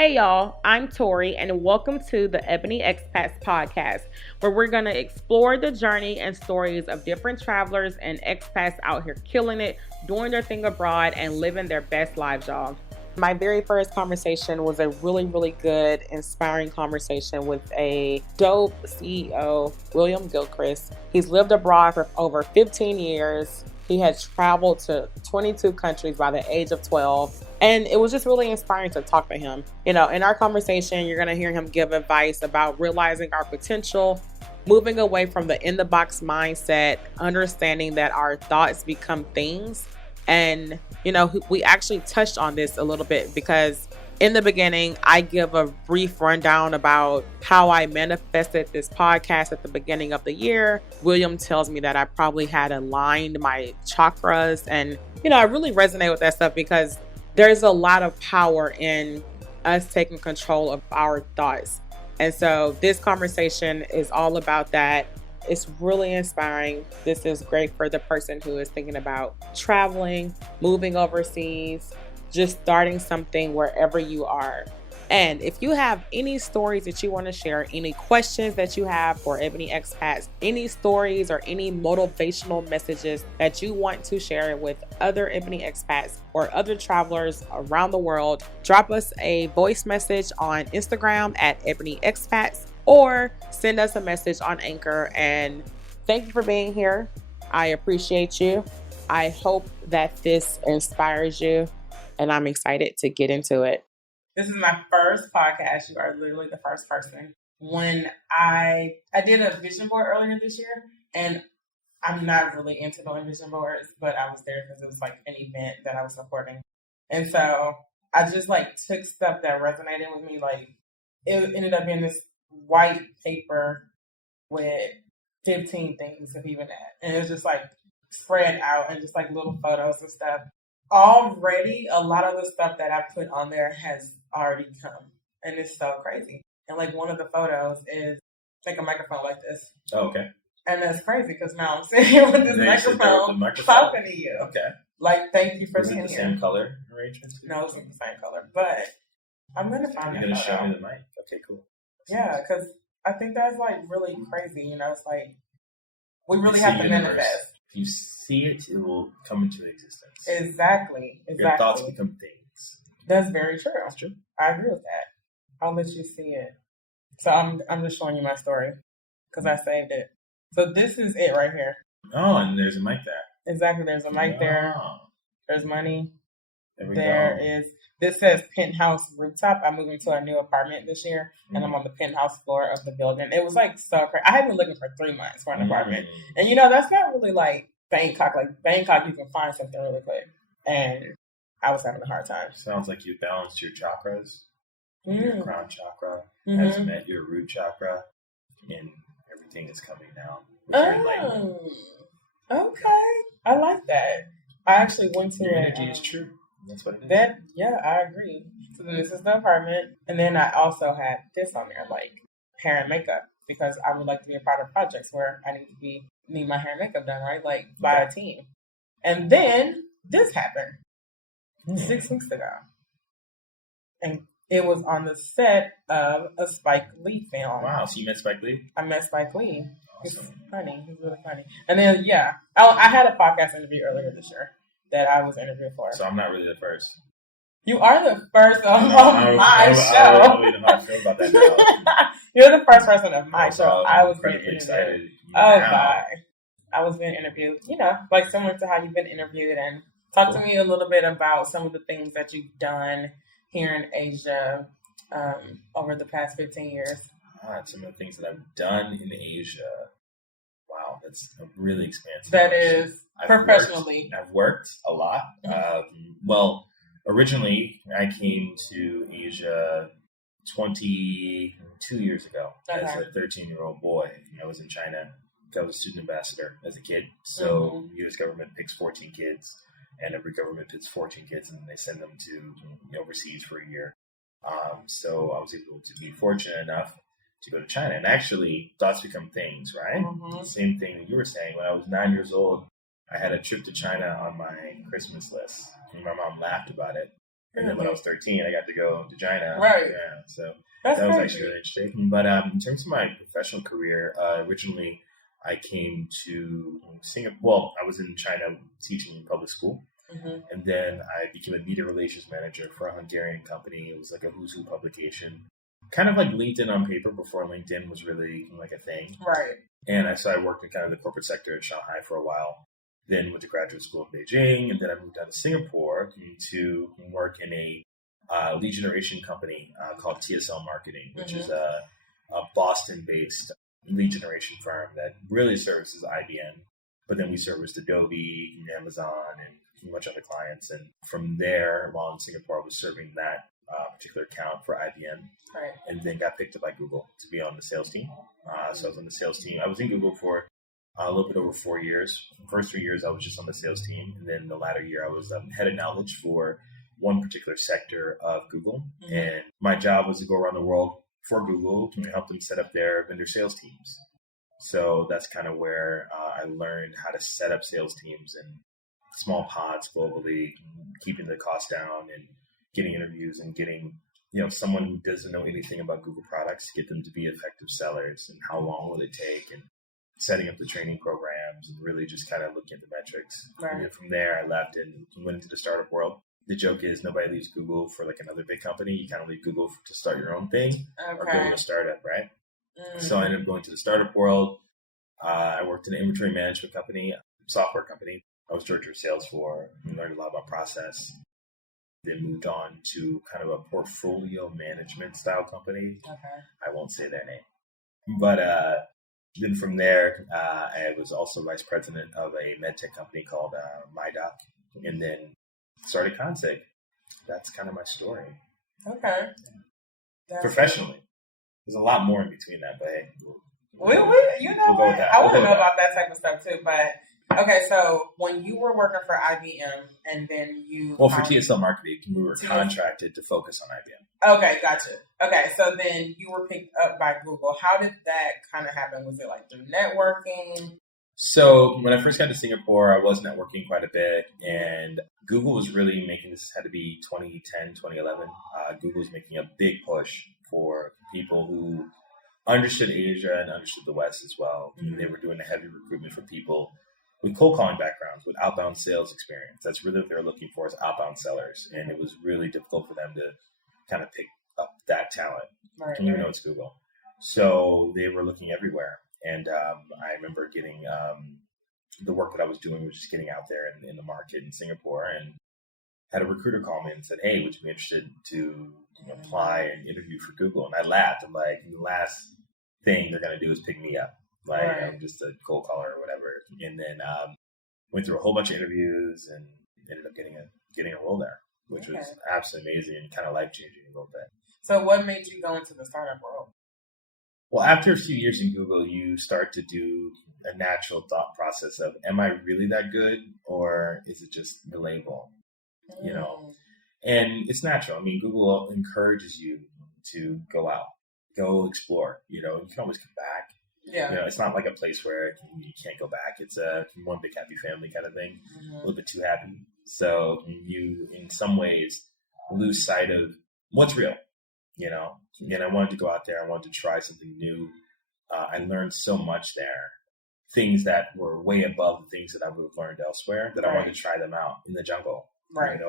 Hey y'all, I'm Tori and welcome to the Ebony Expats podcast, where we're going to explore the journey and stories of different travelers and expats out here killing it, doing their thing abroad, and living their best lives, y'all. My very first conversation was a really good, inspiring conversation with a dope CEO, William Gilchrist. He's lived abroad for over 15 years. He had traveled to 22 countries by the age of 12. And it was just really inspiring to talk to him. You know, in our conversation, you're going to hear him give advice about realizing our potential, moving away from the in-the-box mindset, understanding that our thoughts become things. And, you know, we actually touched on this a little bit because in the beginning, I give a brief rundown about how I manifested this podcast at the beginning of the year. William tells me that I probably had aligned my chakras. And, you know, I really resonate with that stuff because there's a lot of power in us taking control of our thoughts. And so this conversation is all about that. It's really inspiring. This is great for the person who is thinking about traveling, moving overseas, just starting something wherever you are. And if you have any stories that you want to share, any questions that you have for Ebony Expats, any stories or any motivational messages that you want to share with other Ebony Expats or other travelers around the world, drop us a voice message on Instagram at Ebony Expats or send us a message on Anchor. And thank you for being here. I appreciate you. I hope that this inspires you, and I'm excited to get into it. This is my first podcast. You are literally the first person. When I did a vision board earlier this year, and I'm not really into doing vision boards, but I was there because it was like an event that I was supporting. And so I just like took stuff that resonated with me. Like it ended up being this white paper with 15 things to even add. And it was just like spread out and just like little photos and stuff. Already, a lot of the stuff that I put on there has already come. And it's so crazy. And like one of the photos is like a microphone like this. Oh, okay. And that's crazy because now I'm sitting here with this microphone talking to you. Okay. Like, thank you for being here. Is it the same color arrangement? No, it's not the same color. But I'm going to find You're going to show me the mic? Okay, cool. Yeah, because I think that's like really crazy. You know, it's like we really have to manifest. If you see it, it will come into existence. Exactly. Your thoughts become things. That's very true. That's true. I agree with that. I'll let you see it. So I'm just showing you my story because I saved it. So this is it right here. Oh, and there's a mic there. Exactly. There's a mic there. There's money. There is. This says penthouse rooftop. I'm moving to a new apartment this year, and I'm on the penthouse floor of the building. It was like so crazy. I had been looking for 3 months for an apartment, and you know that's not really like Bangkok. Like Bangkok, you can find something really quick, and I was having a hard time. Sounds like you balanced your chakras. Your crown chakra has met your root chakra, and everything is coming now. Okay, I like that. I actually went to your energy is true. That's what it is. I agree. So then this is the apartment, and then I also had this on there, like hair and makeup, because I would like to be a part of projects where I need my hair and makeup done, right? Like by a team. And then this happened 6 weeks ago, and it was on the set of a Spike Lee film. Wow! So you met Spike Lee? I met Spike Lee. Awesome. He's funny. He's really funny. And then I had a podcast interview earlier this year that I was interviewed for. So I'm not really the first. You are the first of my show. I don't know how I feel about that now. You're the first person of my show. I was incredibly excited. I was being interviewed, you know, like similar to how you've been interviewed. And talk to me a little bit about some of the things that you've done here in Asia over the past 15 years. Some of the things that I've done in Asia. Wow, that's a really expansive. That is professionally. I've worked a lot. Well, originally I came to Asia 22 years ago as a 13-year-old boy. I was in China. I was a student ambassador as a kid. So the U.S. government picks 14 kids, and every government picks 14 kids, and they send them to overseas for a year. So I was able to be fortunate enough to go to China. And actually, thoughts become things, right? Same thing that you were saying. When I was 9 years old, I had a trip to China on my Christmas list. And my mom laughed about it. And then when I was 13, I got to go to China. Right. Yeah. So That's that was crazy. actually really interesting. But in terms of my professional career, originally I came to Singapore. Well, I was in China teaching in public school. Mm-hmm. And then I became a media relations manager for a Hungarian company. It was like a who's who publication. Kind of like LinkedIn on paper before LinkedIn was really like a thing. Right. And I worked in kind of the corporate sector in Shanghai for a while. Then went to graduate school in Beijing. And then I moved down to Singapore to work in a lead generation company called TSL Marketing, which is a Boston-based lead generation firm that really services IBM. But then we serviced Adobe and Amazon and a bunch of other clients. And from there, while in Singapore, I was serving that particular account for IBM. Right. And then got picked up by Google to be on the sales team. So I was on the sales team. I was in Google for a little bit over 4 years. The first 3 years, I was just on the sales team. And then the latter year, I was head of knowledge for one particular sector of Google. Mm-hmm. And my job was to go around the world for Google and help them set up their vendor sales teams. So that's kind of where I learned how to set up sales teams in small pods globally, keeping the cost down and getting interviews and getting, someone who doesn't know anything about Google products, get them to be effective sellers, and how long will it take, and setting up the training programs, and really just kind of looking at the metrics. Right. And then from there, I left and went into the startup world. The joke is nobody leaves Google for like another big company. You kind of leave Google to start your own thing or go to a startup, right? Mm-hmm. So I ended up going to the startup world. I worked in an inventory management company, software company. I was director of sales for, and learned a lot about process. Then moved on to kind of a portfolio management style company. Okay. I won't say their name. But then from there, I was also vice president of a medtech company called MyDoc, and then started Konysg. That's kind of my story. Okay. Professionally. There's a lot more in between that, but hey, we'll go with that. I want to know about that type of stuff too, but okay, so when you were working for IBM and then you... Well, for TSL Marketing, we were contracted to focus on IBM. Okay, gotcha. Okay, so then you were picked up by Google. How did that kind of happen? Was it like through networking? So when I first got to Singapore, I was networking quite a bit, and Google was really making, this had to be 2010, 2011. Google was making a big push for people who understood Asia and understood the West as well. Mm-hmm. They were doing a heavy recruitment for people with cold calling backgrounds, with outbound sales experience. That's really what they were looking for, is outbound sellers. And it was really difficult for them to kind of pick up that talent, even though it's Google. So they were looking everywhere. And I remember getting the work that I was doing was just getting out there in the market in Singapore, and had a recruiter call me and said, hey, would you be interested to apply and interview for Google? And I laughed. I'm like, the last thing they're going to do is pick me up. Like, I'm just a cold caller or whatever. And then went through a whole bunch of interviews and ended up getting a role there, which was absolutely amazing and kind of life-changing a little bit. So what made you go into the startup world? Well, after a few years in Google, you start to do a natural thought process of, am I really that good, or is it just the label? And it's natural. I mean, Google encourages you to go out, go explore, you can always come back. Yeah. It's not like a place where you can't go back. It's a one big happy family kind of thing, a little bit too happy. So you, in some ways, lose sight of what's real, And I wanted to go out there. I wanted to try something new. I learned so much there, things that were way above the things that I would have learned elsewhere, that I wanted to try them out in the jungle. Right.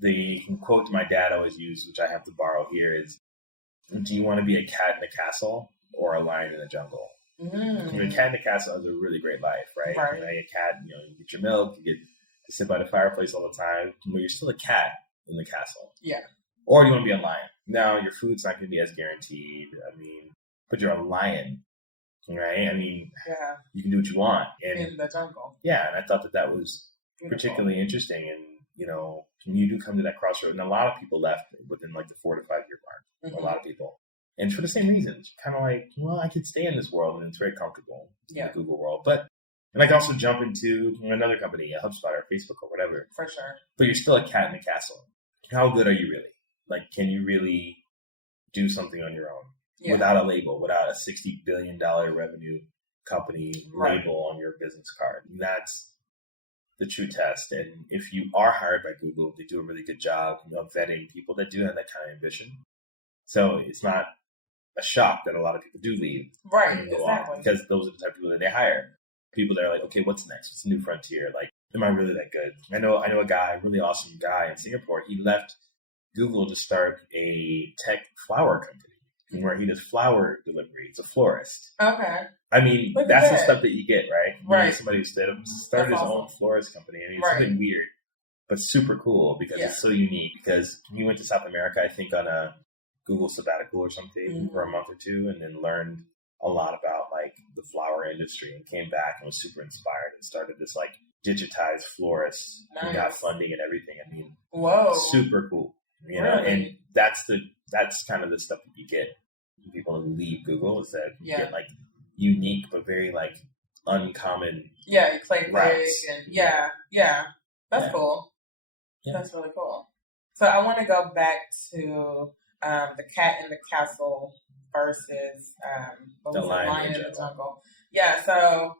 The quote my dad always used, which I have to borrow here, is, do you want to be a cat in a castle or a lion in the jungle? Mm. A cat in a castle has a really great life, right? A cat, you get your milk, you get to sit by the fireplace all the time, but you're still a cat in the castle. Yeah. Or do you want to be a lion? Now, your food's not going to be as guaranteed. But you're a lion, right? You can do what you want. In the jungle. Yeah, and I thought that was particularly interesting. And, you do come to that crossroad. And a lot of people left within like the 4 to 5 year mark. Mm-hmm. A lot of people. And for the same reasons. Kind of like, I could stay in this world and it's very comfortable in the Google world. And I could also jump into another company, a HubSpot or Facebook or whatever. For sure. But you're still a cat in the castle. How good are you really? Like, can you really do something on your own without a label, without a $60 billion revenue company label on your business card? That's the true test. And if you are hired by Google, they do a really good job of vetting people that do have that kind of ambition. So it's not a shock that a lot of people do leave. Right, exactly. Because those are the type of people that they hire. People that are like, okay, what's next? What's the new frontier? Like, am I really that good? I know a guy, a really awesome guy in Singapore. He left Google to start a tech flower company where he does flower delivery. It's a florist. Okay. I mean, that's the stuff that you get, right? Right. You get somebody who started his own florist company. I mean, it's something weird, but super cool because it's so unique. Because he went to South America, I think, on a Google sabbatical or something for a month or two, and then learned a lot about like the flower industry, and came back and was super inspired and started this like digitized florist and got funding and everything. I mean, whoa, super cool. You know, and that's kind of the stuff that you get when people leave Google, is that you get like unique but very like uncommon. Yeah, you play big and that's cool. Yeah. That's really cool. So I want to go back to the Cat in the Castle versus the Lion in the Jungle. Yeah, so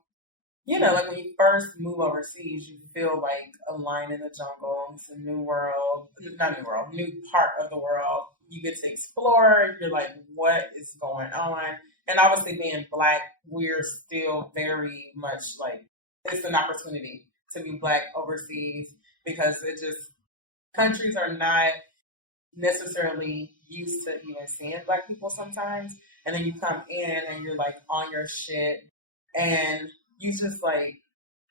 you know, like when you first move overseas, you feel like a lion in the jungle. It's a new world, new part of the world. You get to explore. You're like, what is going on? And obviously being Black, we're still very much like, it's an opportunity to be Black overseas because countries are not necessarily used to even seeing Black people sometimes. And then you come in and you're like on your shit and you just like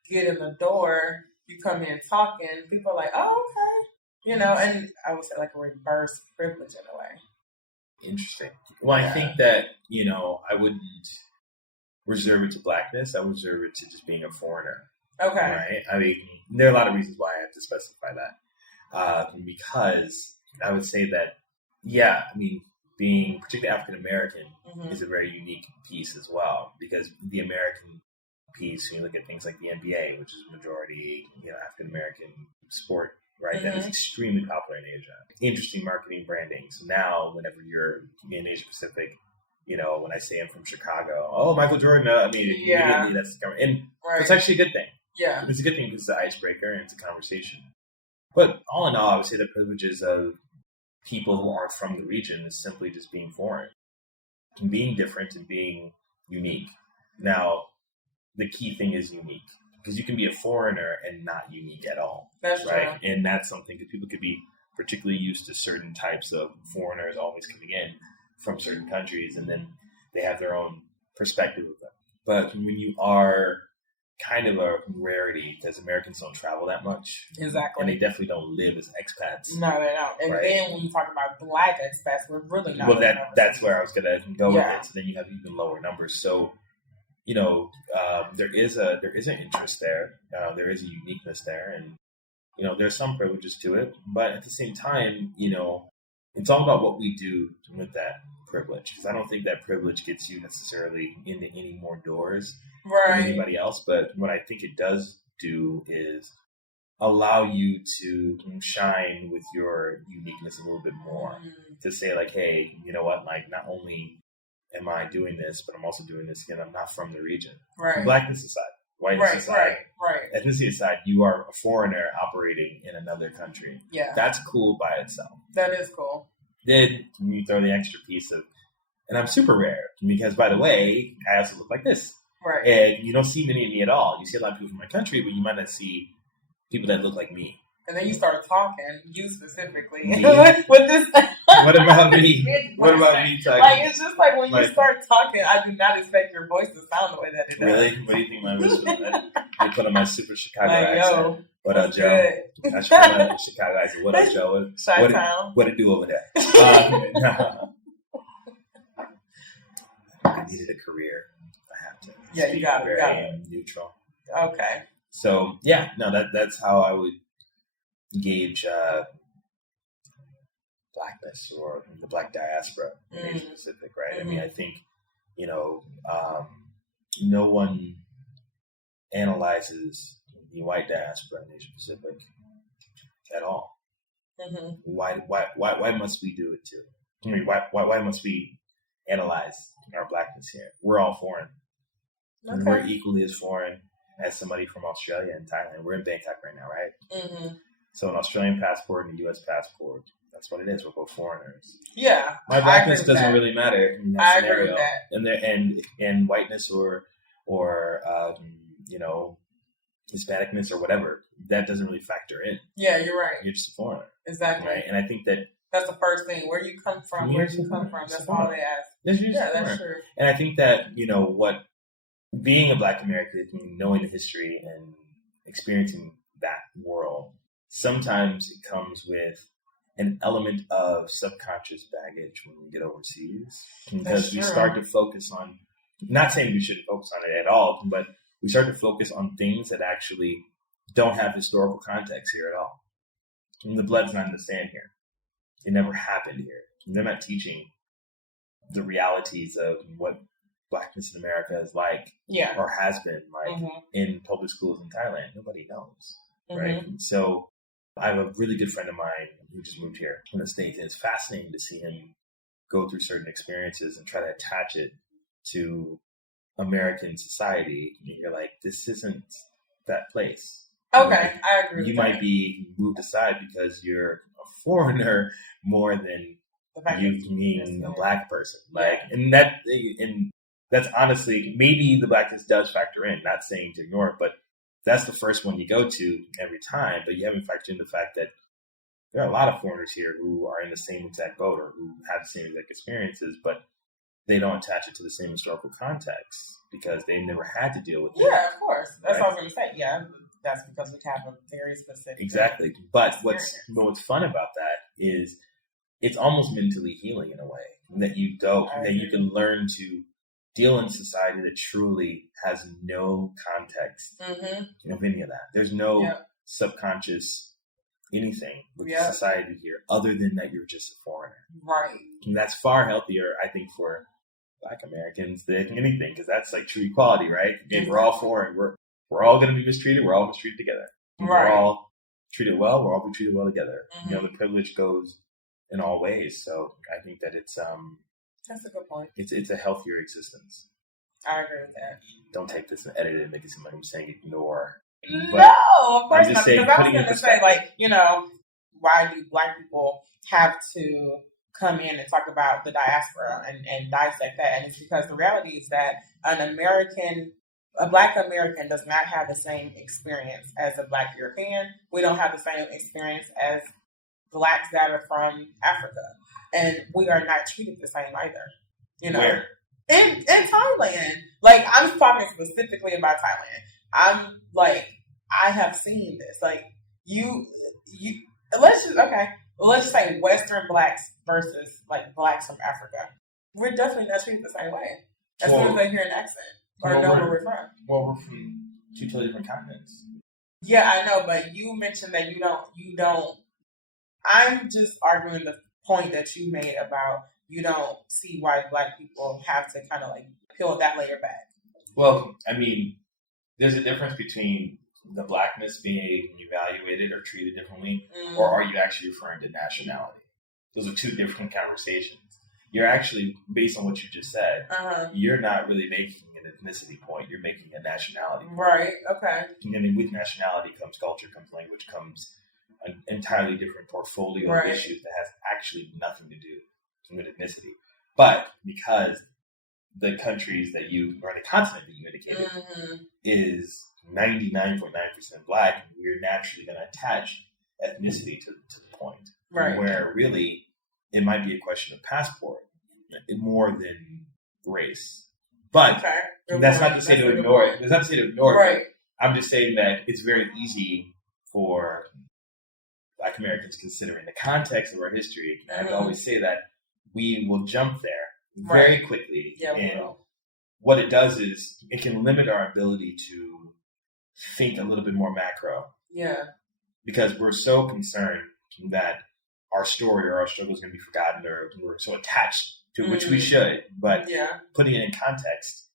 get in the door, you come in talking, people are like, oh, okay. You know, and I would say like a reverse privilege in a way. Interesting. Well, I think that, you know, I wouldn't reserve it to Blackness. I would reserve it to just being a foreigner. Okay. Right? I mean, there are a lot of reasons why I have to specify that. Because I would say that, I mean, being particularly African-American is a very unique piece as well, because the American piece, when you look at things like the NBA, which is a majority, you know, African-American sport, right? That is extremely popular in Asia. Interesting marketing branding. So now, whenever you're in Asia Pacific, you know, when I say I'm from Chicago, oh, Michael Jordan, I mean, immediately that's the and it's actually a good thing. Yeah. It's a good thing because it's an icebreaker and it's a conversation. But all in all, I would say the privileges of people who aren't from the region is simply just being foreign and being different and being unique. Now, the key thing is unique, because you can be a foreigner and not unique at all. That's right. True. And that's something that people could be particularly used to certain types of foreigners always coming in from certain countries, and then they have their own perspective of them. But when you are kind of a rarity, because Americans don't travel that much. Exactly. And they definitely don't live as expats. No, they don't. And then when you talk about Black expats, we're really not. Well, that's where I was going to go with it. So then you have even lower numbers. So, you know, there is an interest there. There is a uniqueness there, and you know, there's some privileges to it. But at the same time, you know, it's all about what we do with that privilege. Because I don't think that privilege gets you necessarily into any more doors than anybody else. But what I think it does do is allow you to shine with your uniqueness a little bit more. To say like, hey, you know what? Like, not only am I doing this, but I'm also doing this again. I'm not from the region. Right. Blackness aside, whiteness aside, right. ethnicity aside, you are a foreigner operating in another country. Yeah. That's cool by itself. That is cool. Then you throw the extra piece of, and I'm super rare because, by the way, I also look like this. Right. And you don't see many of me at all. You see a lot of people from my country, but you might not see people that look like me. And then you start talking, you specifically. Me? With this. What about me? What about me talking? Like, it's just like when you start talking, I do not expect your voice to sound the way that it does. Really? What do you think my voice was like? I put on my super Chicago like, accent. Yo, what up, Joe? I should put on Chicago accent. What up, Joe? What it do over there? I needed a career. I have to. Yeah, you got it. Very neutral. Okay. So, that's how I would gauge Blackness or the Black diaspora in Asia Pacific, right? I mean, I think, you know, no one analyzes the white diaspora in Asia Pacific at all. Why must we do it too? I mean, why must we analyze our Blackness here? We're all foreign. Okay. We're equally as foreign as somebody from Australia and Thailand. We're in Bangkok right now, right? Mm-hmm. So an Australian passport and a U.S. passport, that's what it is. We're both foreigners. Yeah. My blackness doesn't really matter in that scenario. Agree with that. And whiteness or Hispanicness or whatever, that doesn't really factor in. Yeah, you're right. You're just a foreigner. Exactly. Right? And I think that's the first thing. Where you come from, that's all they ask. That's true. And I think that, what being a Black American, knowing the history and experiencing that world, sometimes it comes with an element of subconscious baggage when we get overseas. Because we start to focus on, not saying we shouldn't focus on it at all, but we start to focus on things that actually don't have historical context here at all. And the blood's not in the sand here. It never happened here. And they're not teaching the realities of what Blackness in America is like, or has been like in public schools in Thailand. Nobody knows, right? And so I have a really good friend of mine who just moved here from the States, and it's fascinating to see him go through certain experiences and try to attach it to American society. And you're like, this isn't that place. Okay, I agree. You might be moved aside because you're a foreigner more than you being a Black person. And that's honestly, maybe the Blackness does factor in, not saying to ignore it, but that's the first one you go to every time. But you haven't factored in the fact that there are a lot of foreigners here who are in the same exact boat or who have the same exact experiences, but they don't attach it to the same historical context because they've never had to deal with it. Yeah, of course. That's what I was going to say. Yeah, that's because we have a very specific. Exactly. But what's fun about that is it's almost mentally healing in a way that you can learn to deal in society that truly has no context of any of that. There's no subconscious anything with society here other than that you're just a foreigner. Right. And that's far healthier, I think, for Black Americans than anything, because that's like true equality, right? If we're all foreign, we're all going to be mistreated. We're all mistreated together. Right. We're all treated well. We're all be treated well together. The privilege goes in all ways. So I think that it's that's a good point. It's a healthier existence. I agree with that. Don't take this and edit it and make it seem like I'm saying ignore. But no, of course not. Because I was going to say, why do Black people have to come in and talk about the diaspora and dissect that? And it's because the reality is that a Black American does not have the same experience as a Black European. We don't have the same experience as Blacks that are from Africa. And we are not treated the same either. Where? In Thailand. Like, I'm talking specifically about Thailand. I'm like, I have seen this. Like, let's just say Western Blacks versus like Blacks from Africa. We're definitely not treated the same way as soon as they hear an accent or know where we're from. Well, we're from two totally different continents. Yeah, I know, but you mentioned that you don't. I'm just arguing the point that you made about you don't see why Black people have to kind of like peel that layer back. Well, I mean, there's a difference between the Blackness being evaluated or treated differently, or are you actually referring to nationality? Those are two different conversations. You're actually, based on what you just said, you're not really making an ethnicity point. You're making a nationality point. Right, okay. I mean, with nationality comes culture, comes language, comes an entirely different portfolio of issues that has actually nothing to do with ethnicity. But because the countries that or the continent that you indicated is 99.9% Black, we're naturally going to attach ethnicity to the point. Right. Where really it might be a question of passport more than race. But that's not to say to ignore it. That's not to say to ignore it. I'm just saying that it's very easy for Black Americans, considering the context of our history. And I always say that we will jump there very quickly. Yeah, and what it does is it can limit our ability to think a little bit more macro. Yeah. Because we're so concerned that our story or our struggle is going to be forgotten, or we're so attached to which we should. But putting it in context,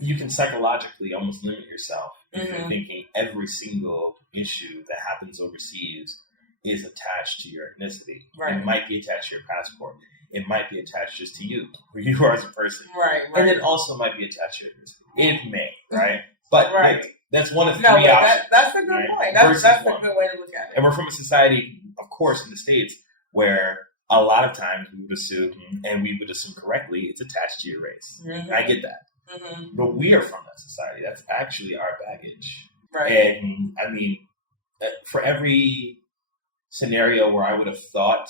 you can psychologically almost limit yourself if you're thinking every single issue that happens overseas is attached to your ethnicity. Right. It might be attached to your passport. It might be attached just to you, who you are as a person. Right. And it also might be attached to your ethnicity. It may, right? But right. like, that's one of three options. That's a good point. That's a good way to look at it. And we're from a society, of course, in the States, where a lot of times we would assume, and we would assume correctly, it's attached to your race. Mm-hmm. I get that. Mm-hmm. But we are from that society. That's actually our baggage. Right. And I mean, for every scenario where I would have thought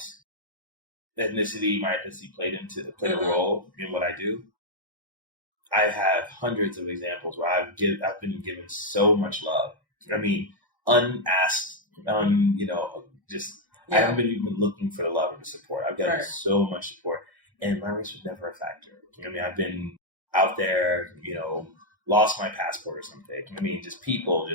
my ethnicity played a role in what I do, I have hundreds of examples where I've been given so much love. I mean, unasked, I haven't been even looking for the love or the support. I've gotten so much support, and my race was never a factor. I mean, I've been out there, lost my passport or something. I mean, just people,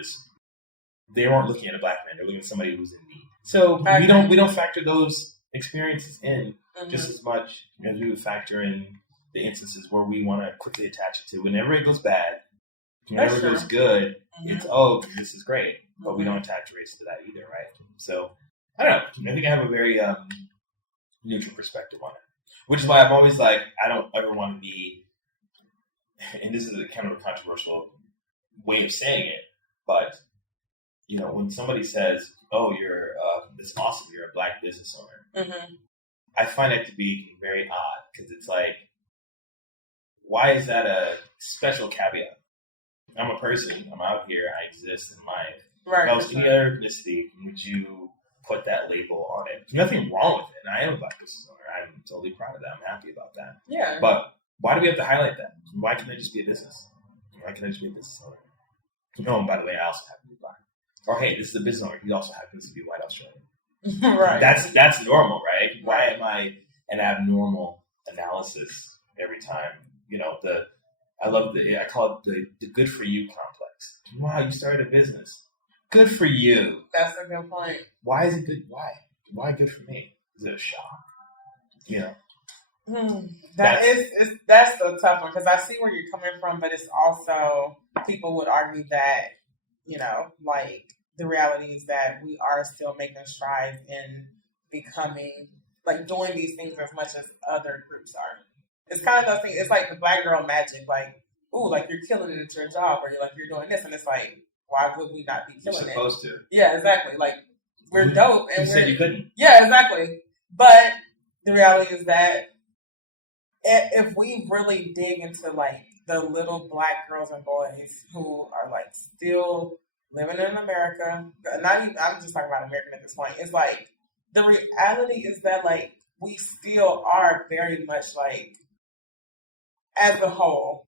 they weren't looking at a black man; they're looking at somebody who's in need. So we don't factor those experiences in just as much as we would factor in the instances where we want to quickly attach it to. Whenever it goes bad, whenever it goes good, it's this is great, but we don't attach race to that either, right? So. I don't know. I think I have a very neutral perspective on it, which is why I'm always like, I don't ever want to be, and this is a kind of a controversial way of saying it, but, when somebody says, oh, you're this awesome, you're a black business owner, I find it to be very odd, because it's like, why is that a special caveat? I'm a person, I'm out here, I exist in life. Right. If I was any other ethnicity, would you put that label on it? There's nothing wrong with it, and I am a black business owner. I'm totally proud of that. I'm happy about that. Yeah. But why do we have to highlight that? Why can't I just be a business? Why can't I just be a business owner? Oh, and by the way, I also happen to be black. Or hey, this is a business owner. He also happens to be white Australian. Right. That's normal, right? Why am I an abnormal analysis every time? I call it the good for you complex. Wow, you started a business. Good for you. That's a good point. Why is it good? Why? Why good for me? Is it a shock? That's a tough one, because I see where you're coming from, but it's also, people would argue that, like, the reality is that we are still making strides in becoming, like, doing these things as much as other groups are. It's kind of those things. It's like the black girl magic, like, ooh, like you're killing it at your job, or you're doing this, and it's like, why would we not be killing it? You're supposed to. Yeah, exactly. Like, we're dope. And you said you couldn't. Yeah, exactly. But the reality is that if we really dig into, like, the little black girls and boys who are, like, still living in America, I'm just talking about American at this point, it's like, the reality is that, like, we still are very much, like, as a whole,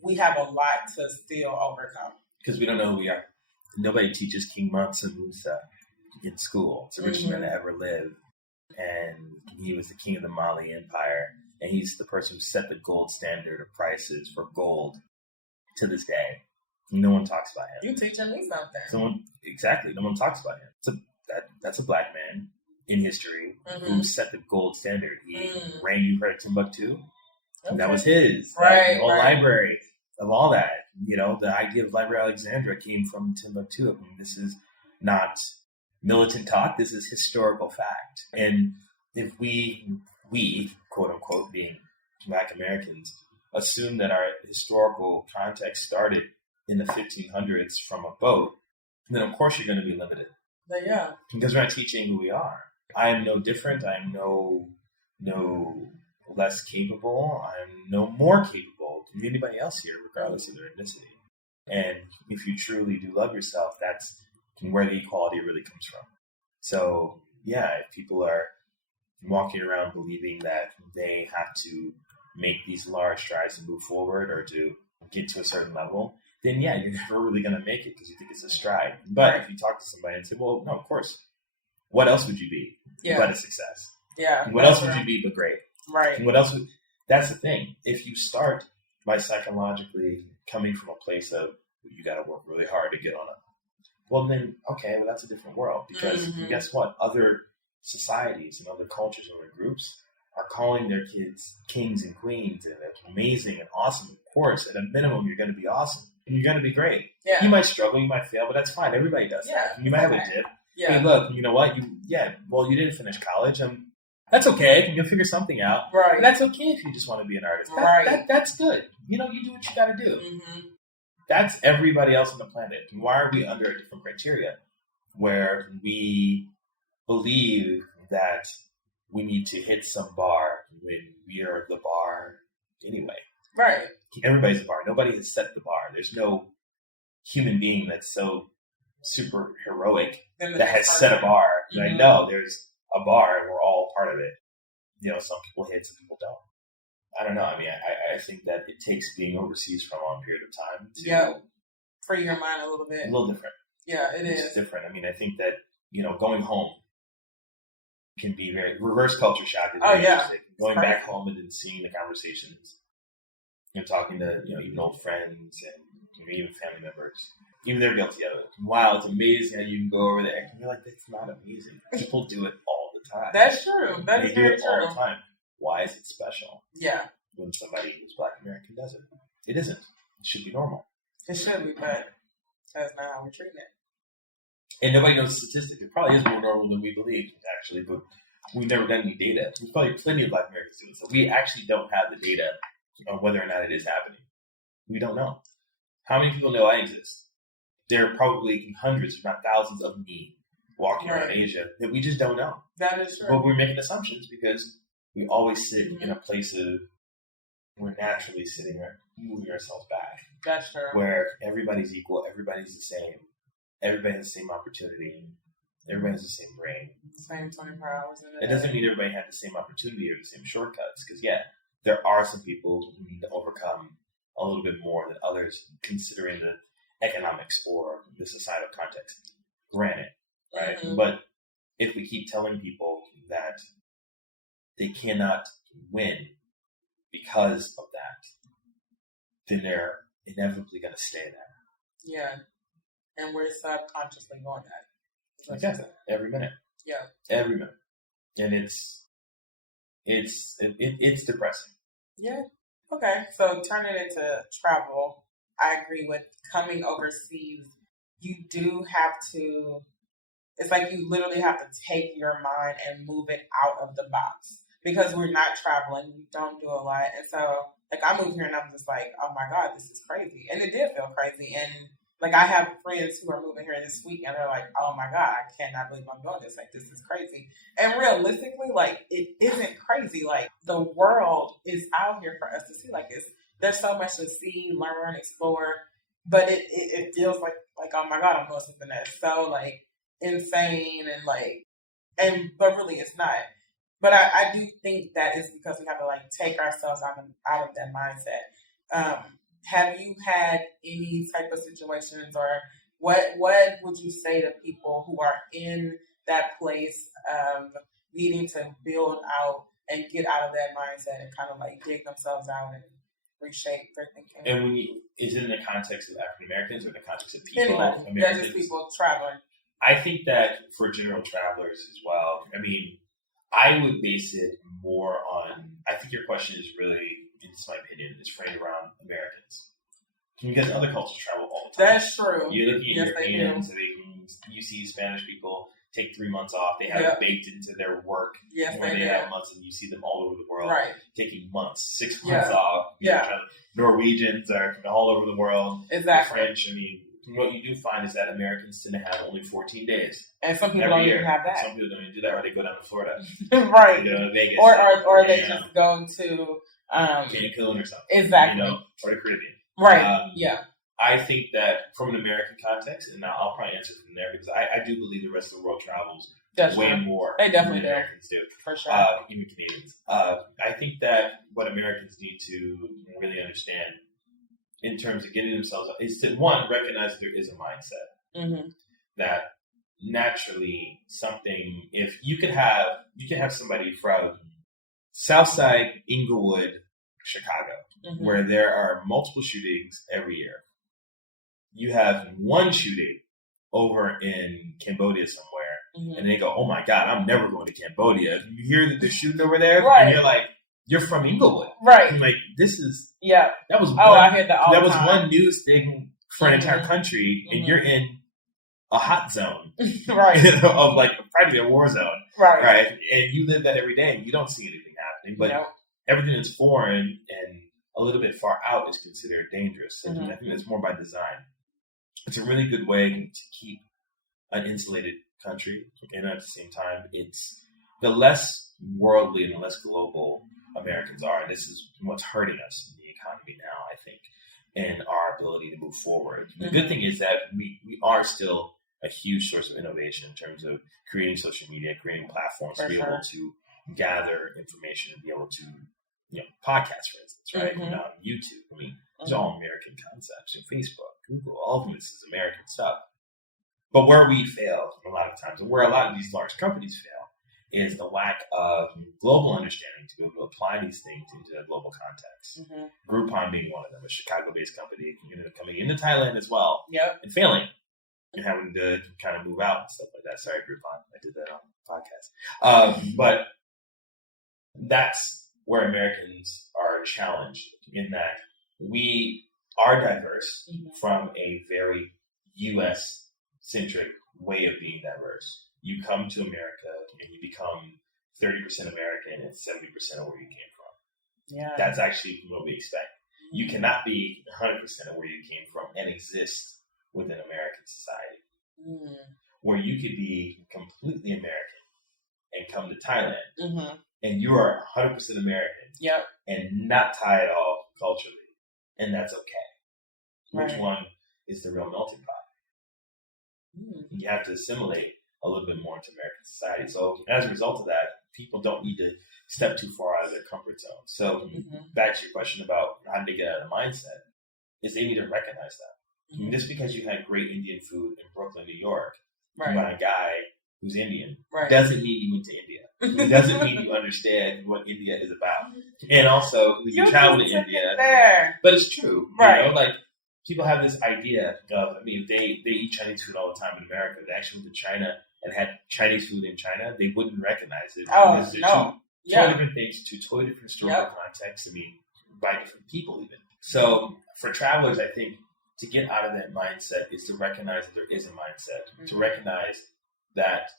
we have a lot to still overcome. Because we don't know who we are. Nobody teaches King Mansa Musa in school. It's the richest man to ever live. And he was the king of the Mali Empire. And he's the person who set the gold standard of prices for gold to this day. No one talks about him. You teaching me something. Exactly. No one talks about him. That's a black man in history who set the gold standard. He ran, you heard of Timbuktu? Okay. And that was his. Right. The whole library of all that. The idea of Library of Alexandria came from Timbuktu. I mean, this is not militant talk. This is historical fact. And if we, quote unquote, being Black Americans, assume that our historical context started in the 1500s from a boat, then of course you're going to be limited. But yeah. Because we're not teaching who we are. I am no different. I am no less capable. I'm no more capable than anybody else here, regardless of their ethnicity. And if you truly do love yourself, that's where the equality really comes from. So, yeah, if people are walking around believing that they have to make these large strides to move forward or to get to a certain level, then yeah, you're never really going to make it because you think it's a stride. But if you talk to somebody and say, well, no, of course, what else would you be but a success? Yeah. What else would you be but great? Right. And what else would, that's the thing. If you start by psychologically coming from a place of you got to work really hard to get on it, well then, okay, well that's a different world because guess what? Other societies and other cultures and other groups are calling their kids kings and queens and it's amazing and awesome. Of course, at a minimum, you're going to be awesome and you're going to be great. Yeah. You might struggle, you might fail, but that's fine. Everybody does that. You might have a dip. Yeah. Hey, look, you know what? You didn't finish college. That's okay. You'll figure something out. Right. And that's okay if you just want to be an artist. That's good. You do what you got to do. Mm-hmm. That's everybody else on the planet. And why are we under a different criteria where we believe that we need to hit some bar when we are the bar anyway? Right. Everybody's the bar. Nobody has set the bar. There's no human being that's so super heroic that has set a bar. Mm-hmm. Like, no, there's a bar and we're all part of it. You know, some people hit, some people don't. I don't know. I mean, I think that it takes being overseas for a long period of time to free your mind a little bit. A little different. Yeah, it's different. I mean, I think that, you know, going home can be very reverse culture shock. Is very interesting. Going back home and then seeing the conversations, you know, talking to, you know, even old friends and, you know, even family members, even they're guilty of it. Wow, it's amazing how you can go over there. And you're like, that's not amazing. People do it all the time. That's true. That is very true. All the time. Why is it special? Yeah. When somebody who's Black American does it. It isn't. It should be normal. It should be, but that's not how we're treating it. And nobody knows the statistic. It probably is more normal than we believe, actually, but we've never done any data. There's probably plenty of Black Americans doing it. So we actually don't have the data on whether or not it is happening. We don't know. How many people know I exist? There are probably hundreds, if not thousands, of me walking around Asia that we just don't know. That is true. But we're making assumptions because we always sit in a place of, we're naturally sitting there, moving ourselves back. That's true. Where everybody's equal, everybody's the same, everybody has the same opportunity, everybody has the same brain. Same 24 hours a day. It doesn't mean everybody had the same opportunity or the same shortcuts, because there are some people who need to overcome a little bit more than others, considering the economics or the societal context. Granted, right? Mm-hmm. But if we keep telling people that they cannot win because of that, then they're inevitably going to stay there. Yeah. And we're subconsciously doing that. Yeah, every minute. Yeah. Every minute. And it's depressing. Yeah. Okay. So turning it into travel, I agree with coming overseas. You do have to, it's like you literally have to take your mind and move it out of the box. Because we're not traveling, we don't do a lot. And so, like, I moved here and I'm just like, oh my God, this is crazy. And it did feel crazy. And, like, I have friends who are moving here this week and they're like, oh my God, I cannot believe I'm doing this. Like, this is crazy. And realistically, like, it isn't crazy. Like, the world is out here for us to see. Like, there's so much to see, learn, explore. But it feels like, oh my God, I'm doing something that's so, like, insane and but really it's not. But I do think that is because we have to, like, take ourselves out of that mindset. Have you had any type of situations, or what would you say to people who are in that place of needing to build out and get out of that mindset and kind of, like, dig themselves out and reshape their thinking? And is it in the context of African Americans or in the context of people? Anybody. That's just people traveling. I think that for general travelers as well, I mean, I would base it more on, I think your question is really, in my opinion, is framed around Americans. Because other cultures travel all the time. That's true. You're looking at Europeans, you see Spanish people take 3 months off. They have it baked into their work. Yes, where they have months, and you see them all over the world taking months, 6 months off. Norwegians are all over the world. Exactly. The French, I mean, what you do find is that Americans tend to have only 14 days. And some people don't even have that. Some people don't even do that, or they go down to Florida. Right. They go to Vegas. Or they just go to Cancun or something. Exactly. You know, or the Caribbean. Right. I think that from an American context, and I'll probably answer from there because I do believe the rest of the world travels way more they definitely than Americans do. For sure. Even Canadians. I think that what Americans need to really understand in terms of getting themselves up is to, one, recognize that there is a mindset that naturally something, if you could have somebody from Southside, Inglewood, Chicago, where there are multiple shootings every year. You have one shooting over in Cambodia somewhere, and they go, "Oh my God, I'm never going to Cambodia." You hear that they're shooting over there, and you're like, "You're from Inglewood, right?" I'm like, "This is That was I hear that all that the was time. one news thing for an entire country, and you're in a hot zone, right? Of like practically a war zone, right? And you live that every day, and you don't see anything happening, but everything that's foreign and a little bit far out is considered dangerous. And I think that's more by design. It's a really good way to keep an insulated country, and at the same time, it's the less worldly and the less global Americans are. And this is what's hurting us in the economy now, I think, and our ability to move forward. The good thing is that we are still a huge source of innovation in terms of creating social media, creating platforms to be able to gather information and be able to, podcasts, for instance, right? YouTube. I mean, it's all American concepts. Facebook, Google, all of this is American stuff. But where we fail a lot of times, and where a lot of these large companies fail, is the lack of global understanding to be able to apply these things into a global context. Groupon being one of them, a Chicago-based company, ended up coming into Thailand as well, and failing, and having to kind of move out and stuff like that. Sorry, Groupon, I did that on the podcast. But that's where Americans are challenged in that we are diverse from a very U.S.-centric way of being diverse. You come to America and you become 30% American and 70% of where you came from. Yeah, that's actually what we expect. You cannot be 100% of where you came from and exist within American society. Where you could be completely American and come to Thailand and you are 100% American and not Thai at all culturally, and that's okay. Which one is the real melting pot? You have to assimilate a little bit more into American society. So as a result of that, people don't need to step too far out of their comfort zone. So back to your question about how do they get out of the mindset, is they need to recognize that. I mean, just because you had great Indian food in Brooklyn, New York, by a guy who's Indian, doesn't mean you went to India. It doesn't mean you understand what India is about. And also, when you travel to India, but it's true. Like, people have this idea of, if they eat Chinese food all the time in America, they actually went to China and had Chinese food in China, they wouldn't recognize it. Because they're two totally different things, two totally different historical contexts, by different people even. So for travelers, I think to get out of that mindset is to recognize that there is a mindset, to recognize that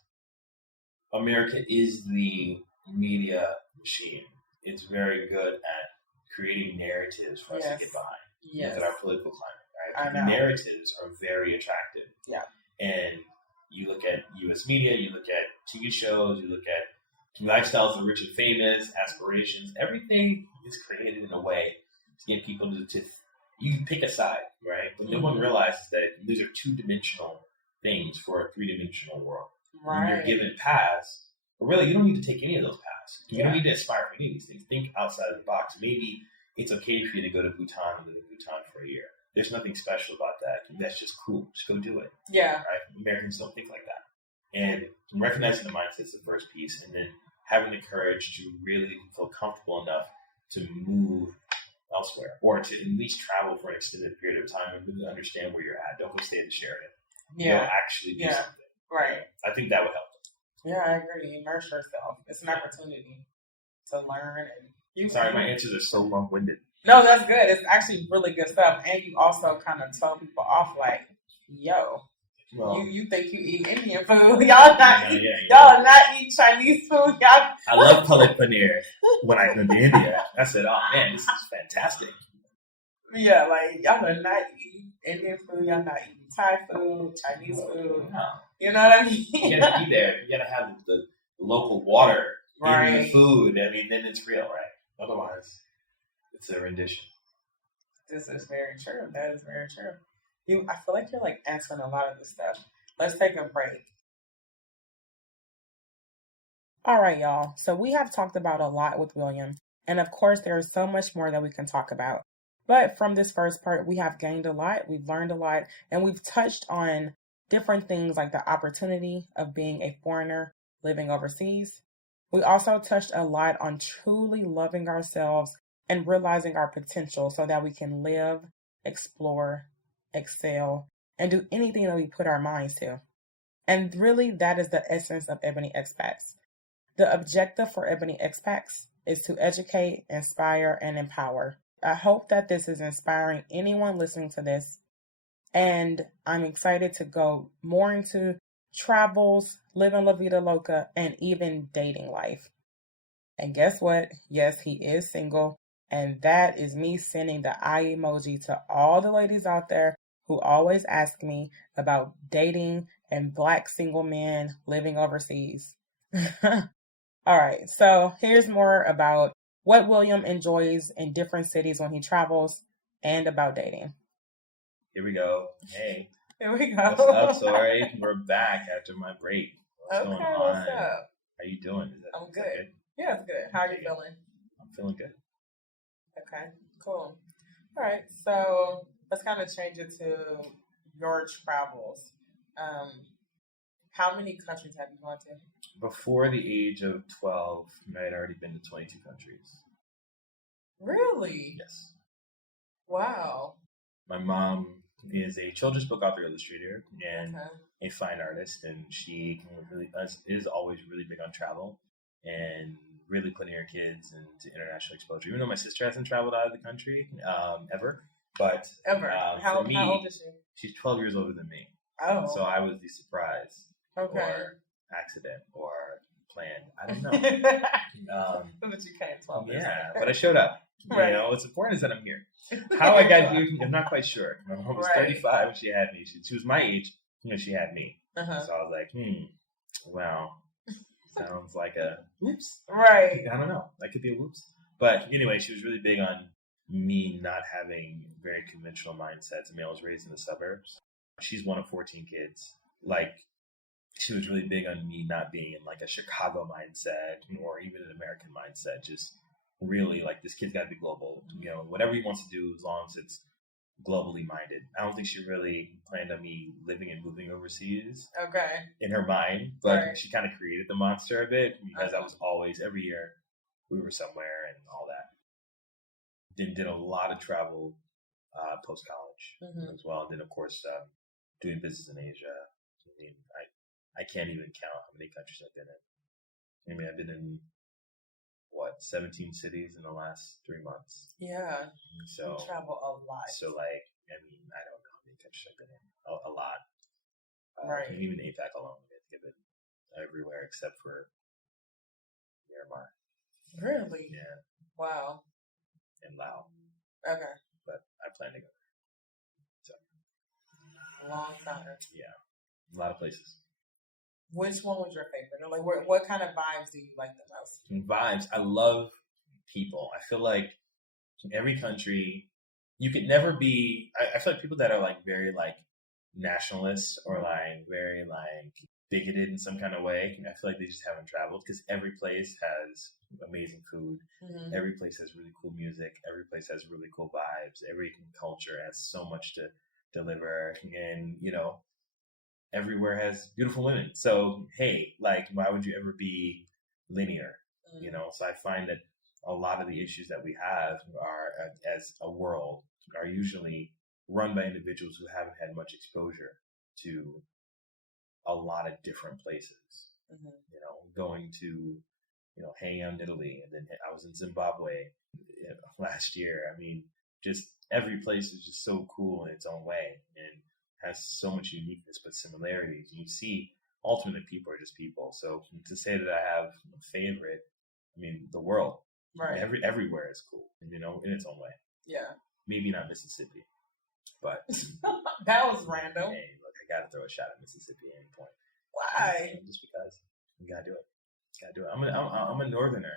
America is the media machine. It's very good at creating narratives for us to get behind. Look at our political climate, right? The narratives are very attractive. And you look at U.S. media, you look at TV shows, you look at lifestyles of the rich and famous, aspirations. Everything is created in a way to get people to you can pick a side, right? But no one realizes that these are two-dimensional things for a three-dimensional world. When you're given paths, but really, you don't need to take any of those paths. You don't need to aspire for any of these things. Think outside of the box. Maybe it's okay for you to go to Bhutan and live in Bhutan for a year. There's nothing special about that. That's just cool. Just go do it. Right? Americans don't think like that. And recognizing the mindset is the first piece, and then having the courage to really feel comfortable enough to move elsewhere, or to at least travel for an extended period of time and really understand where you're at. Don't go stay at the Sheraton. Actually do something. I think that would help. I agree. Immerse yourself. It's an opportunity to learn. And sorry, my answers are so long-winded. No, that's good. It's actually really good stuff. And you also kind of tell people off like, yo, you think you eat Indian food. Y'all not eat Chinese food. I love palak paneer when I come to India. I said, oh man, this is fantastic. Like y'all are not eating Indian food. Y'all not eating Thai food, Chinese food. No. You know what I mean? You gotta be there. You gotta have the local water in the food. Then it's real, right? Otherwise, it's a rendition. This is very true. That is very true. I feel like you're like answering a lot of this stuff. Let's take a break. All right, y'all. So we have talked about a lot with William. And of course, there is so much more that we can talk about. But from this first part, we have gained a lot. We've learned a lot. And we've touched on different things like the opportunity of being a foreigner living overseas. We also touched a lot on truly loving ourselves and realizing our potential so that we can live, explore, excel, and do anything that we put our minds to. And really, that is the essence of Ebony Expats. The objective for Ebony Expats is to educate, inspire, and empower. I hope that this is inspiring anyone listening to this. And I'm excited to go more into travels, living La Vida Loca, and even dating life. And guess what? Yes, he is single. And that is me sending the eye emoji to all the ladies out there who always ask me about dating and Black single men living overseas. All right, so here's more about what William enjoys in different cities when he travels and about dating. Here we go. Hey. Here we go. What's up, Tori? We're back after my break. What's going on? What's up? How you doing? I'm good. Yeah, it's good. How are you feeling? I'm feeling good. Okay, cool. All right, so let's kind of change it to your travels. How many countries have you gone to? Before the age of 12, I had already been to 22 countries. Really? Yes. Wow. My mom is a children's book author, illustrator, and a fine artist, and she really is always really big on travel and really putting her kids into international exposure. Even though my sister hasn't traveled out of the country ever, but how old is she? She's 12 years older than me. Oh, so I was the surprise, or accident, or planned. I don't know. But you came 12 years. Yeah, but I showed up. Right. You know, what's important is that I'm here. How I got here, I'm not quite sure. My mom was 35 when she had me. She was my age when she had me. So I was like, wow, sounds like a whoops. Right. I don't know. That could be a whoops. But anyway, she was really big on me not having very conventional mindsets. I mean, I was raised in the suburbs. She's one of 14 kids. Like, she was really big on me not being in like a Chicago mindset or even an American mindset. Just really like, this kid's got to be global. You know, whatever he wants to do, as long as it's globally minded. I don't think she really planned on me living and moving overseas. In her mind, but she kind of created the monster a bit because I was always, every year, we were somewhere and all that. Did a lot of travel post college as well. And then of course doing business in Asia. I mean, I can't even count how many countries I've been in. I mean, I've been in 17 cities in the last 3 months. Yeah. So you travel a lot. So like, I mean, I don't know how many countries I've been in. A lot. And even APAC alone, I've been everywhere except for Myanmar. Really? Yeah. Wow. And Laos. Okay. But I plan to go there. So. Long time. Yeah. A lot of places. Which one was your favorite? Or like, what kind of vibes do you like the most? Vibes. I love people. I feel like in every country, you could never be. I feel like people that are like very like nationalists or like very like bigoted in some kind of way. I feel like they just haven't traveled because every place has amazing food. Every place has really cool music. Every place has really cool vibes. Every culture has so much to deliver, and you know. Everywhere has beautiful women. So, hey, like, why would you ever be linear? You know, so I find that a lot of the issues that we have are, as a world, are usually run by individuals who haven't had much exposure to a lot of different places. You know, going to, you know, hanging out in Italy, and then I was in Zimbabwe last year. I mean, just every place is just so cool in its own way. And has so much uniqueness but similarities. And you see, ultimately, people are just people. So to say that I have a favorite, I mean, the world, everywhere is cool, you know, in its own way. Yeah. Maybe not Mississippi, but that was random. Hey, look, I got to throw a shot at Mississippi at any point. Why? Just because you gotta do it. I'm a northerner.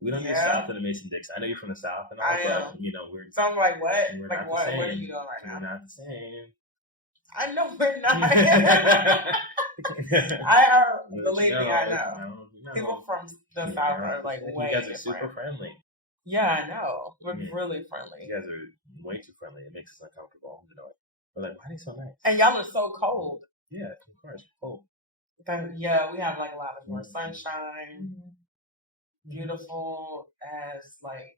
We don't do South and a Mason-Dixon. I know you're from the South and all, but you know we're. So I'm like, what? We're like not what? The same. What are you doing right now? We're not the same. I know we're not. Believe me, I know. People from the South are like way. You guys are super friendly. Yeah, I know. We're really friendly. You guys are way too friendly. It makes us uncomfortable. You know, we're like, why are they so nice? And y'all are so cold. Yeah, of course, cold. But yeah, we have like a lot of more sunshine. Beautiful as like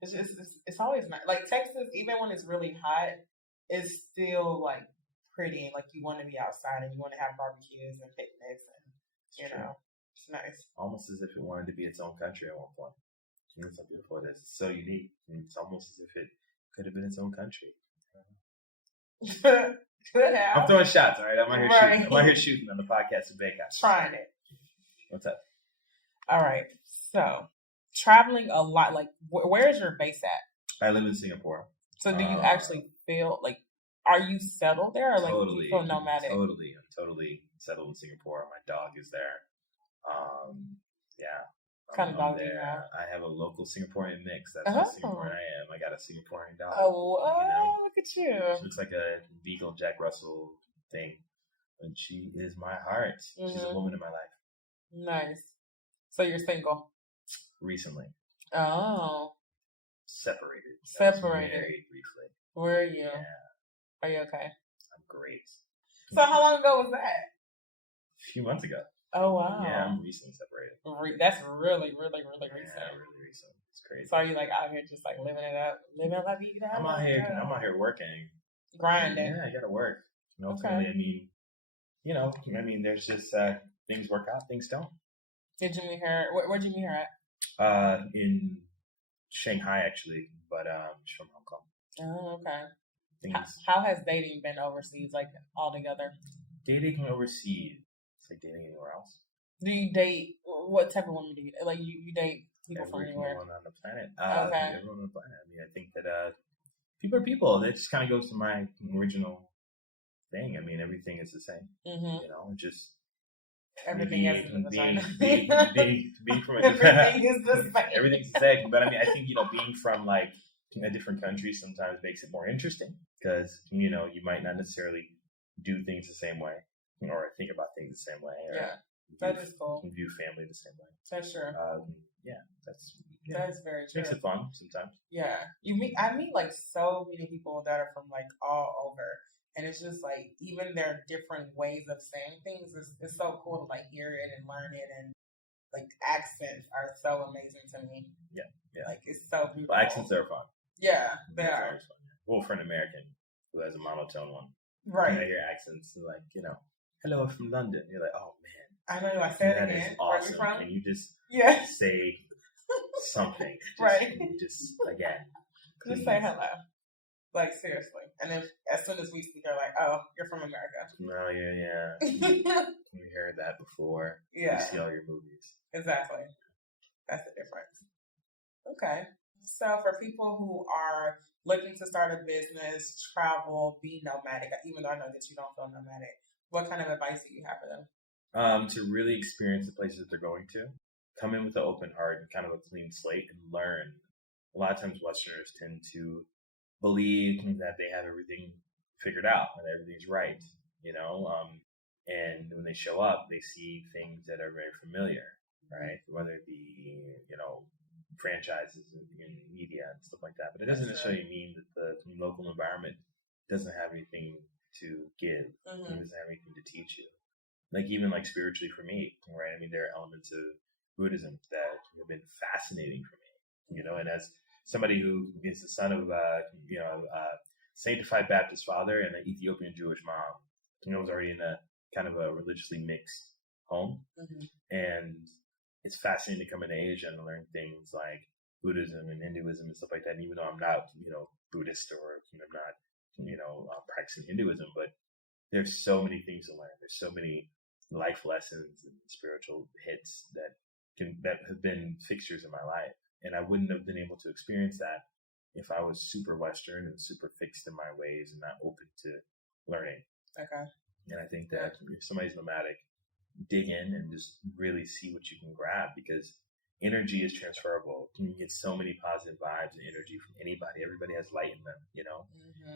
it's always nice. Like Texas, even when it's really hot, it's still like pretty, like you want to be outside and you want to have barbecues and picnics, and you know, it's nice. Almost as if it wanted to be its own country at one point. It's so beautiful it is. It's so unique. It's almost as if it could have been its own country. Could have. I'm throwing shots, all right? I'm out here shooting on the podcast with Bacon. Trying it. What's up? All right. So traveling a lot. Like, where is your base at? I live in Singapore. So, do you actually feel like, are you settled there, or like do you feel nomadic? Totally. I'm totally settled in Singapore. My dog is there. Yeah. What kind of dog do you have? I have a local Singaporean mix. That's how Singaporean I am. I got a Singaporean dog. Oh, look at you. She looks like a Beagle Jack Russell thing. And she is my heart. She's a woman in my life. Nice. So you're single? Recently. Oh. Separated. Married briefly. Where are you? Yeah. Are you okay? I'm great. So how long ago was that? A few months ago. Oh, wow. Yeah, I'm recently separated. That's really, really, really recent. Yeah, really recent. It's crazy. So are you like out here just like living it up? Living la vida? I'm out here working. Grinding. Yeah, I gotta work. And ultimately, I mean, there's just things work out, things don't. Did you meet her? Where'd you meet her at? In Shanghai, actually, but she's from Hong Kong. Oh, okay. How has dating been overseas, like altogether? Dating overseas. It's like dating anywhere else. Do you date? What type of women do you like? You date people from anywhere? Everyone on the planet. Okay. Everyone on the planet. I mean, I think that people are people. That just kind of goes to my original thing. I mean, everything is the same. Mm-hmm. You know, just everything is the being from a different. Everything is the same. Everything's the same. But I mean, I think being from like a different country sometimes makes it more interesting because you might not necessarily do things the same way or think about things the same way. Or that is cool. View family the same way. That's true. That's very true. Makes it fun sometimes. Yeah, I meet like so many people that are from like all over, and it's just like even their different ways of saying things is so cool to like hear it and learn it, and like accents are so amazing to me. Yeah. Like it's so beautiful. Well, accents are fun. Yeah, they are. Fun. Well, for an American who has a monotone one, right? I hear accents like hello from London. You're like, oh man. I know. I said it again. Is awesome. Where are you from? Can you just say something? Right. Just again. Please. Just say hello. Like seriously. And then as soon as we speak, they're like, "Oh, you're from America." No, yeah. We heard that before. Yeah. You see all your movies. Exactly. That's the difference. Okay. So for people who are looking to start a business, travel, be nomadic, even though I know that you don't feel nomadic, what kind of advice do you have for them? To really experience the places that they're going to, come in with an open heart and kind of a clean slate and learn. A lot of times Westerners tend to believe that they have everything figured out and everything's right, and when they show up, they see things that are very familiar, right? Whether it be, franchises in media and stuff like that. But it doesn't necessarily mean that the local environment doesn't have anything to give. It doesn't have anything to teach you. Like even like spiritually for me, right? I mean, there are elements of Buddhism that have been fascinating for me, and as somebody who is the son of a sanctified Baptist father and an Ethiopian Jewish mom, I was already in a kind of a religiously mixed home, and it's fascinating to come into Asia and learn things like Buddhism and Hinduism and stuff like that. And even though I'm not, Buddhist or I'm not, practicing Hinduism, but there's so many things to learn. There's so many life lessons and spiritual hits that have been fixtures in my life. And I wouldn't have been able to experience that if I was super Western and super fixed in my ways and not open to learning. Okay. And I think that if somebody's nomadic, dig in and just really see what you can grab, because energy is transferable. You get so many positive vibes and energy from anybody. Everybody has light in them,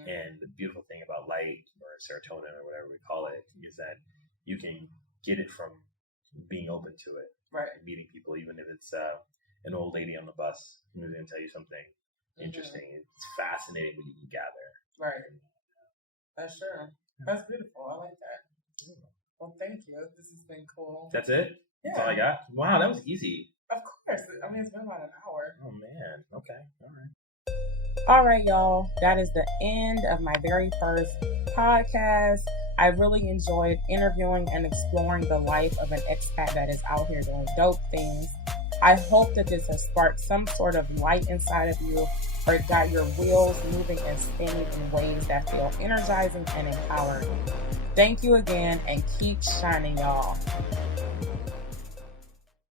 And the beautiful thing about light or serotonin or whatever we call it is that you can get it from being open to it, right? And meeting people, even if it's an old lady on the bus who's going to tell you something interesting. It's fascinating what you can gather. Right. That's true. That's beautiful. I like that. Well, thank you. This has been cool. That's it? Yeah. That's all I got? Wow, that was easy. Of course. I mean, it's been about an hour. Oh, man. Okay. All right. All right, y'all. That is the end of my very first podcast. I really enjoyed interviewing and exploring the life of an expat that is out here doing dope things. I hope that this has sparked some sort of light inside of you, or it got your wheels moving and spinning in ways that feel energizing and empowering. Thank you again, and keep shining, y'all.